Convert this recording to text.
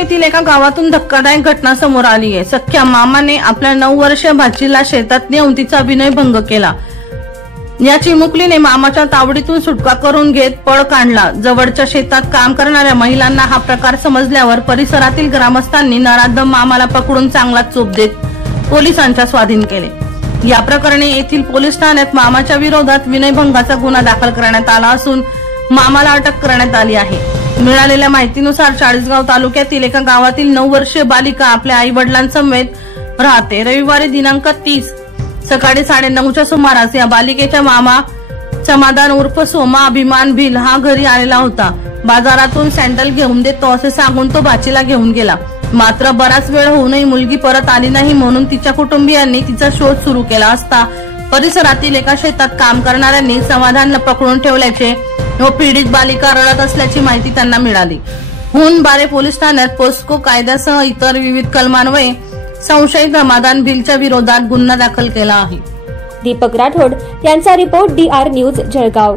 येथील एका गावातून धक्कादायक घटना समोर आली आहे। सख्या मामाने आपल्या 9 वर्षीय भाचीला शेतात नेऊन तिचा विनयभंग केला। या चिमुकलीने मामाच्या तावडीतून सुटका करून घेत पळ काढला। जवळच्या शेतात काम करणाऱ्या महिलांना हा प्रकार समजल्यावर परिसरातील ग्रामस्थांनी नराधम मामाला पकडून चांगला चोप देत पोलिसांच्या स्वाधीन केले। या प्रकरणी येथील पोलीस ठाण्यात मामाच्या विरोधात विनयभंगाचा गुन्हा दाखल करण्यात आला असून मामाला अटक करण्यात आली आहे। मिळालेल्या माहितीनुसार चाळीसगाव तालुक्यातील एका गावातील 9 वर्षीय बालिका आपल्या आई वडिलांसमवेत राहते। रविवारी दिनांक 30 सकाळी 9:30च्या सुमारास या बालिकेच्या मामा समाधान उर्फ सोमा अभिमान भिल हा घरी आलेला होता। बाजारातून सँडल घेऊन देतो असे सांगून तो भाचीला घेऊन गेला। मात्र बराच वेळ होऊनही मुलगी परत आली नाही, म्हणून तिच्या कुटुंबियांनी तिचा शोध सुरू केला असता परिसरातील एका शेतात काम करणाऱ्यांनी समाधानला पकडून ठेवल्याचे व पीडित बालिका रडत असल्याची माहिती त्यांना मिळाली। हुनबारे पोलीस ठाण्यात पोस्को कायद्यासह इतर विविध कलमान्वये संशयित समाधान भिलच्या विरोधात गुन्हा दाखल केला आहे। दीपक राठोड यांचा रिपोर्ट DR न्यूज जळगाव।